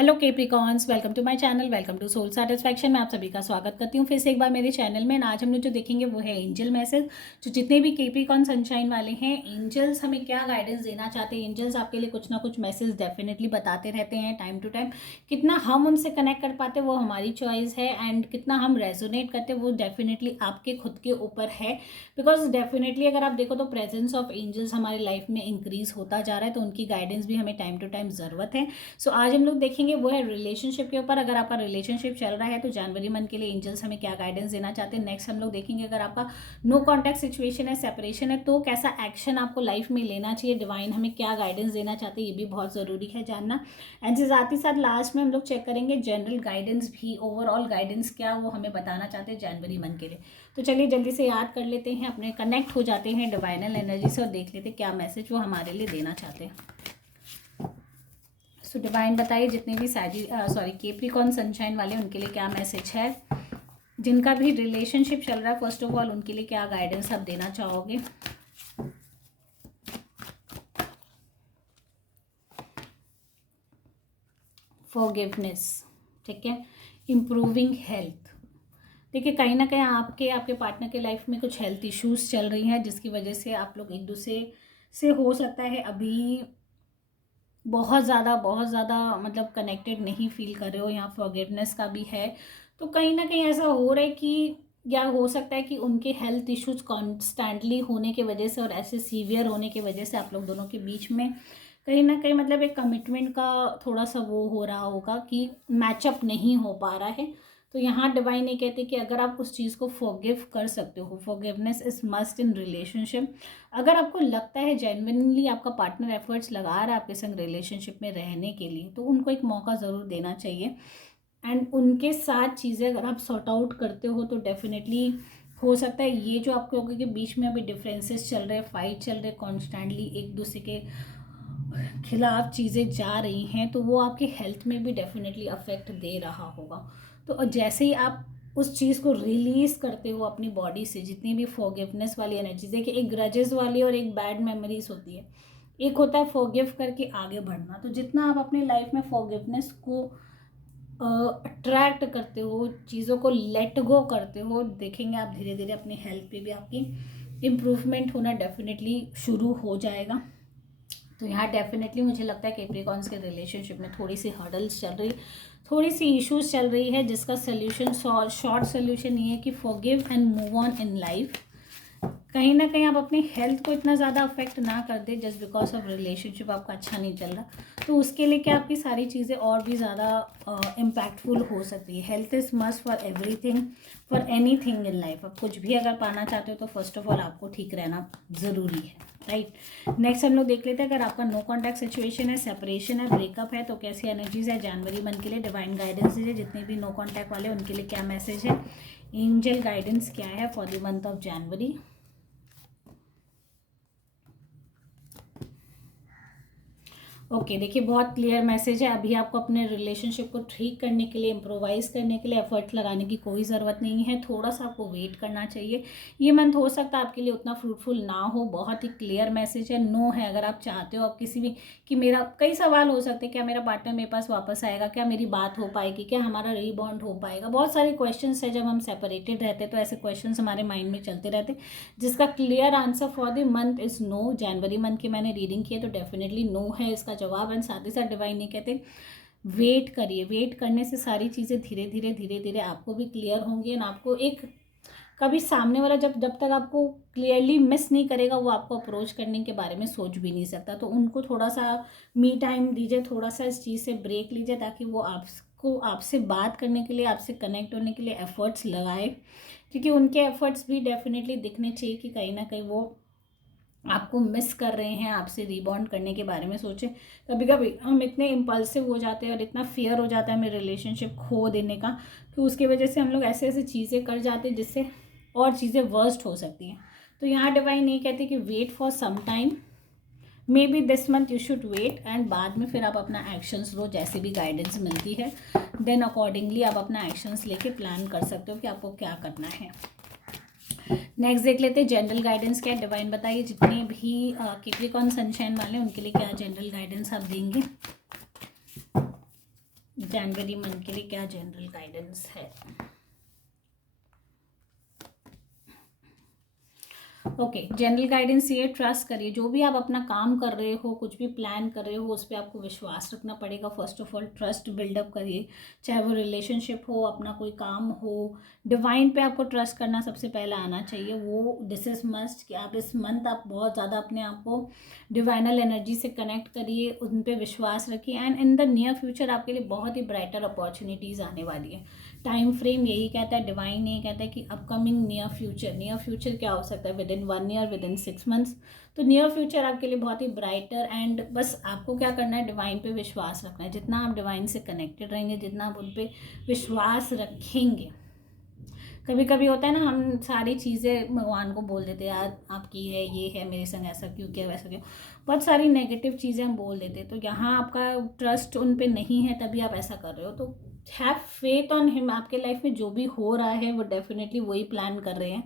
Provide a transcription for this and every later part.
Hello capricorns, welcome to my channel, welcome to soul satisfaction. मैं आप सभी का स्वागत करती हूँ फिर से एक बार मेरे चैनल में। आज हम लोग जो देखेंगे वो है एंजल मैसेज। जो जितने भी केप्रिकॉन सनशाइन वाले हैं, एंजल्स हमें क्या गाइडेंस देना चाहते हैं। एंजल्स आपके लिए कुछ ना कुछ मैसेज डेफिनेटली बताते रहते हैं टाइम टू टाइम। कितना हम उनसे कनेक्ट कर पाते वो हमारी चॉइस है, एंड कितना हम रेजोनेट करते वो डेफिनेटली आपके खुद के ऊपर है। बिकॉज डेफिनेटली अगर आप देखो तो प्रेजेंस ऑफ एंजल्स हमारी लाइफ में इंक्रीज होता जा रहा है, तो उनकी गाइडेंस भी हमें टाइम टू टाइम ज़रूरत है। सो आज हम लोग देखेंगे वो है रिलेशनशिप के ऊपर। अगर आपका रिलेशनशिप चल रहा है तो जनवरी मंथ के लिए एंजल्स हमें क्या गाइडेंस देना चाहते हैं। नेक्स्ट हम लोग देखेंगे अगर आपका नो कॉन्टैक्ट सिचुएशन है, सेपरेशन है, तो कैसा एक्शन आपको लाइफ में लेना चाहिए। डिवाइन हमें क्या गाइडेंस देना चाहते हैं, ये भी बहुत ज़रूरी है जानना। एंड साथ ही साथ लास्ट में हम लोग चेक करेंगे जनरल गाइडेंस भी, ओवरऑल गाइडेंस क्या वो हमें बताना चाहते हैं जनवरी मंथ के लिए। तो चलिए जल्दी से याद कर लेते हैं, अपने कनेक्ट हो जाते हैं डिवाइनल एनर्जी से और देख लेते हैं क्या मैसेज वो हमारे लिए देना चाहते हैं। सो डिवाइन बताइए जितने भी केप्रिकॉन सनशाइन वाले उनके लिए क्या मैसेज है। जिनका भी रिलेशनशिप चल रहा है फर्स्ट ऑफ ऑल उनके लिए क्या गाइडेंस आप देना चाहोगे। फॉरगिवनेस, ठीक है। Improving health. देखिए कहीं ना कहीं आपके पार्टनर के लाइफ में कुछ हेल्थ इश्यूज चल रही हैं, जिसकी वजह से आप लोग एक दूसरे से हो सकता है अभी बहुत ज़्यादा मतलब कनेक्टेड नहीं फील कर रहे हो। यहाँ फॉरगिवनेस का भी है। तो कहीं ना कहीं ऐसा हो रहा है कि या हो सकता है कि उनके हेल्थ इश्यूज कॉन्स्टेंटली होने की वजह से और ऐसे सीवियर होने की वजह से आप लोग दोनों के बीच में कहीं ना कहीं मतलब एक कमिटमेंट का थोड़ा सा वो हो रहा होगा कि मैचअप नहीं हो पा रहा है। तो यहाँ डिवाइन ये कहते हैं कि अगर आप उस चीज़ को फॉरगिव कर सकते हो, forgiveness is must in relationship. अगर आपको लगता है जेन्युइनली आपका पार्टनर एफर्ट्स लगा रहा है आपके संग रिलेशनशिप में रहने के लिए, तो उनको एक मौका ज़रूर देना चाहिए। एंड उनके साथ चीज़ें अगर आप सॉर्ट आउट करते हो तो डेफिनेटली हो सकता है ये जो आप लोगों के बीच में अभी डिफरेंसेस चल रहे हैं, फाइट चल रहे हैं, कॉन्स्टेंटली एक दूसरे के खिलाफ चीज़ें जा रही हैं, तो वो आपकी हेल्थ में भी डेफिनेटली अफेक्ट दे रहा होगा। तो जैसे ही आप उस चीज़ को रिलीज़ करते हो अपनी बॉडी से, जितनी भी फॉरगिवनेस वाली एनर्जीज, देखिए एक ग्रजेस वाली और एक बैड मेमोरीज होती है। एक होता है फॉरगिव करके आगे बढ़ना। तो जितना आप अपनी लाइफ में फॉरगिवनेस को अट्रैक्ट करते हो, चीज़ों को लेट गो करते हो, देखेंगे आप धीरे धीरे अपनी हेल्थ पे भी आपकी इम्प्रूवमेंट होना डेफिनेटली शुरू हो जाएगा। तो यहाँ डेफिनेटली मुझे लगता है कैप्रिकॉन्स के रिलेशनशिप में थोड़ी सी हर्डल्स चल रही, थोड़ी सी इश्यूज चल रही है, जिसका सोल्यूशन शॉर्ट सोल्यूशन ये है कि forgive and move on in life. कहीं ना कहीं आप अपनी हेल्थ को इतना ज़्यादा अफेक्ट ना कर they just because of relationship आपका अच्छा नहीं चल रहा। तो उसके लिए क्या आपकी सारी चीज़ें और भी ज़्यादा इम्पैक्टफुल हो सकती है। Health is must for everything, for any thing in life. आप कुछ भी अगर पाना चाहते हो तो फर्स्ट ऑफ ऑल आपको ठीक रहना ज़रूरी है, राइट। नेक्स्ट हम लोग देख लेते हैं अगर आपका नो कॉन्टैक्ट सिचुएशन है, सेपरेशन है, ब्रेकअप है, तो कैसी एनर्जीज है जनवरी मंथ के लिए। डिवाइन गाइडेंस दीजिए जितने भी नो कॉन्टैक्ट वाले उनके लिए क्या मैसेज है। एंजल गाइडेंस क्या है for the month of January. Okay देखिए बहुत क्लियर मैसेज है। अभी आपको अपने रिलेशनशिप को ठीक करने के लिए, इम्प्रोवाइज करने के लिए एफर्ट लगाने की कोई ज़रूरत नहीं है। थोड़ा सा आपको वेट करना चाहिए। ये मंथ हो सकता है आपके लिए उतना फ्रूटफुल ना हो। बहुत ही क्लियर मैसेज है, नो है। अगर आप चाहते हो आप किसी भी कि मेरा, कई सवाल हो सकते हैं, क्या मेरा पार्टनर मेरे पास वापस आएगा, क्या मेरी बात हो पाएगी, क्या हमारा रीबॉन्ड हो पाएगा। बहुत सारे क्वेश्चन है, जब हम सेपरेटेड रहते तो ऐसे क्वेश्चन हमारे माइंड में चलते रहते, जिसका clear answer for the month is no. जनवरी मंथ की मैंने रीडिंग की है तो डेफिनेटली नो है इसका जवाब। एंड साथ ही साथ डिवाइन नहीं कहते वेट करिए। वेट करने से सारी चीज़ें धीरे धीरे आपको भी क्लियर होंगी। एंड आपको एक कभी सामने वाला जब तक आपको क्लियरली मिस नहीं करेगा, वो आपको अप्रोच करने के बारे में सोच भी नहीं सकता। तो उनको थोड़ा सा मी टाइम दीजिए, थोड़ा सा इस चीज़ से ब्रेक लीजिए, ताकि वो आपको आपसे बात करने के लिए, आपसे कनेक्ट होने के लिए एफर्ट्स लगाए। क्योंकि उनके एफर्ट्स भी डेफिनेटली दिखने चाहिए कि कहीं ना कहीं वो आपको मिस कर रहे हैं, आपसे रीबॉन्ड करने के बारे में सोचें। कभी कभी हम इतने इम्पल्सिव हो जाते हैं और इतना फियर हो जाता है हमें रिलेशनशिप खो देने का, कि उसकी वजह से हम लोग ऐसे ऐसे चीज़ें कर जाते हैं जिससे और चीज़ें वर्स्ट हो सकती हैं। तो यहाँ डिवाइन नहीं कहते कि wait for some time, may be this month you should wait, and बाद में फिर आप अपना एक्शंस लो जैसे भी गाइडेंस मिलती है, देन अकॉर्डिंगली आप अपना एक्शंस लेके प्लान कर सकते हो कि आपको क्या करना है। नेक्स्ट देख लेते हैं जनरल गाइडेंस क्या है। डिवाइन बताइए जितने भी कैप्रिकॉन सनशाइन वाले हैं उनके लिए क्या जनरल गाइडेंस आप देंगे। जनवरी मंथ के लिए क्या जनरल गाइडेंस है। ओके, जनरल गाइडेंस ये, ट्रस्ट करिए। जो भी आप अपना काम कर रहे हो, कुछ भी प्लान कर रहे हो, उस पर आपको विश्वास रखना पड़ेगा। First of all trust build up करिए, चाहे वो रिलेशनशिप हो, अपना कोई काम हो, डिवाइन पे आपको ट्रस्ट करना सबसे पहले आना चाहिए। वो दिस इज मस्ट कि आप इस मंथ आप बहुत ज़्यादा अपने आप को डिवाइनल एनर्जी से कनेक्ट करिए, उन पर विश्वास रखिए। And in the near future आपके लिए बहुत ही ब्राइटर अपॉर्चुनिटीज़ आने वाली है। टाइम फ्रेम यही कहता है, डिवाइन यही कहता है कि अपकमिंग नियर फ्यूचर क्या हो सकता है, with in 1 year, with in 6 months. तो नियर फ्यूचर आपके लिए बहुत ही ब्राइटर, एंड बस आपको क्या करना है, डिवाइन पे विश्वास रखना है। जितना आप डिवाइन से कनेक्टेड रहेंगे, जितना आप उन पर विश्वास रखेंगे, कभी कभी होता है ना, हम सारी चीज़ें भगवान को बोल देते हैं, यार आपकी है, ये है, मेरे संग ऐसा क्यों किया, वैसा क्यों, बहुत सारी नेगेटिव चीज़ें हम बोल देते हैं। तो यहाँ आपका ट्रस्ट उन पे नहीं है, तभी आप ऐसा कर रहे हो। तो हैव फेथ ऑन हिम। आपके लाइफ में जो भी हो रहा है वो डेफिनेटली वही प्लान कर रहे हैं,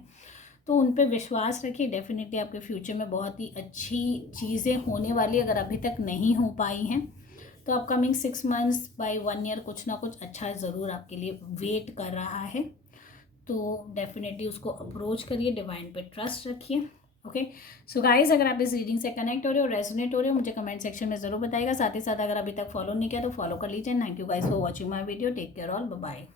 तो उन पे विश्वास रखिए। डेफिनेटली आपके फ्यूचर में बहुत ही अच्छी चीज़ें होने वाली, अगर अभी तक नहीं हो पाई हैं तो अपकमिंग 6 मंथ्स बाय 1 ईयर कुछ ना कुछ अच्छा ज़रूर आपके लिए वेट कर रहा है। तो डेफिनेटली उसको अप्रोच करिए, डिवाइन पे ट्रस्ट रखिए। ओके, सो गाइज, अगर आप इस रीडिंग से कनेक्ट हो रहे हो, रेजोनेट हो रहे हो, मुझे कमेंट सेक्शन में ज़रूर बताइएगा। साथ ही साथ अगर अभी तक फॉलो नहीं किया तो फॉलो कर लीजिए। Thank you guys for watching my video. Take care all, bye bye.